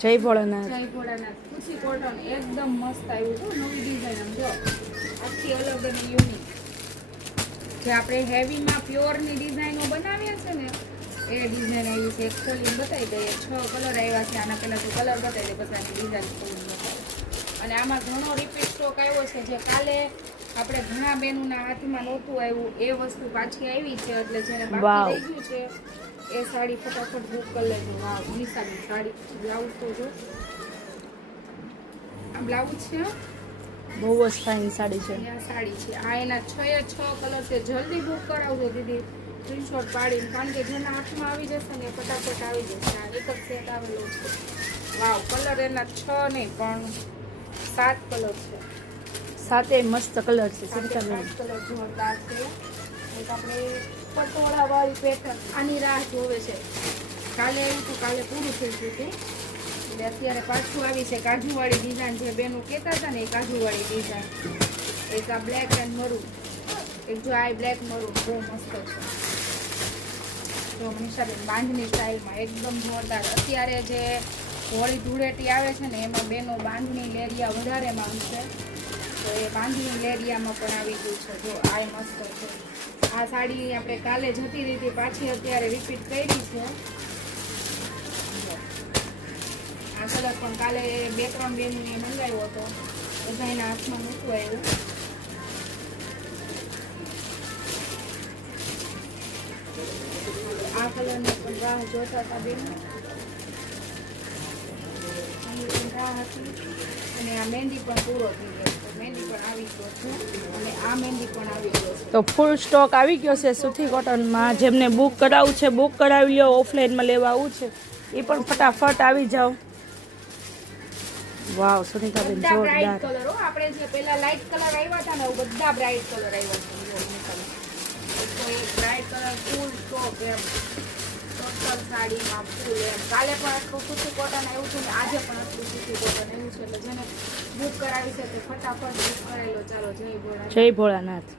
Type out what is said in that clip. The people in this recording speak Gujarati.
જય ભોળાનાથ. જય ભોળાનાથ. ખુશી કોટન એકદમ મસ્ત આવ્યું છે. નવી ડિઝાઇન આમ જો આખી અલગ અને યુનિક. જે આપણે હેવીમાં પ્યોરની ડિઝાઇનો બનાવીએ છે ને એ ડિઝાઇન આવી છે. એક ખોલીને બતાવી દઈએ. 6 કલર આવ્યા છે. આના પહેલા તો કલર બતાવી દે પછી આની ડિઝાઇન ખોલીને બતાવે. અને આમાં ઘણો રિપીટ સ્ટોક આવ્યો છે. જે કાલે આપણે ઘણા બેનોના હાથમાં નહોતું આવ્યું એ વસ્તુ પાછી આવી છે. એટલે જેને બાકી રહી ગયું છે એ સાડી ફટાફટ બુક કરી લેજો. વાવ નિશાની સાડી. બ્લાઉઝ તો જો આ બ્લાઉઝ છે. બહુ જ ફાઇન સાડી છે. આ સાડી છે. આ એના 6 કલર છે. જલ્દી બુક કરાવજો દીદી, સ્ક્રીનશોટ પાડીને, કારણ કે જેના હાથમાં આવી જશે ને ફટાફટ આવી જશે. આ એક જ સેટ આવેલો છે. વાવ કલર એના 6 નહીં પણ 7 કલર છે. 7 મસ્ત કલર છે. 7 કલર જોરદાર છે. એક આપણે પટોળા વાળી પેટર્ન આની રાહ જોવે છે. કાલે આવ્યું હતું, કાલે પૂરું થઈ ગયું હતું એટલે અત્યારે પાછું આવી છે. કાજુવાળી ડિઝાઇન જે બેનું કહેતા હતા ને એ કાજુવાળી ડિઝાઇન. એક આ બ્લેક એન્ડ મરૂન, એક જો આ બ્લેક મરૂન બહુ મસ્ત છે. જો મનીષાબેન બાંધણી સ્ટાઇલમાં એકદમ જોરદાર. અત્યારે જે હોળી ધૂળેટી આવે છે ને એમાં બેનો બાંધણી લેરિયા વધારે માંગશે, તો એ બાંધણી લેરિયામાં પણ આવી ગયું છે. જો આ મસ્ત છે. આ સાડી આપણે કાલે જતી રીતે પાછી અત્યારે રિપીટ કરી છે. આ કલર પણ કાલે 2-3 બેનને મંગાવ્યો હતો, બધાના હાથમાં નહોતું આવ્યું. આ કલરને પણ રાહ જોતા હતા બેન, રાહ હતી. અને આ મહેંદી પણ પૂરો થઈ ગયો છે. મહેંદી પણ આવી ગયો છે અને આ મહેંદી પણ આવી ગયો છે. તો ફૂલ સ્ટોક આવી ગયો છે સુથી કોટનમાં. જેમને બુક કરાવવું છે બુક કરાવી લો. ઓફલાઈનમાં લેવા આવું છે એ પણ ફટાફટ આવી જાઓ. વાવ સુનીતાબેન બધા બ્રાઇટ જોરદાર. કલરો આપણે જે પેલા લાઇટ કલર આવ્યા હતા ને બધા બ્રાઇટ કલર આવ્યા છે. તો એક બ્રાઇટ કલર ફૂલ સ્ટોક એમ ટોટલ સાડીમાં ફૂલ એમ. કાલે પણ આટલું સુતી કોટન આવ્યું છે ને આજે પણ આટલું સુતી કોટન આવ્યું છે. એટલે જેને બુક કરાવી છે તો ફટાફટ બુક કરાવી લો. ચાલો જય ભોળાનાથ. જય ભોળાનાથ.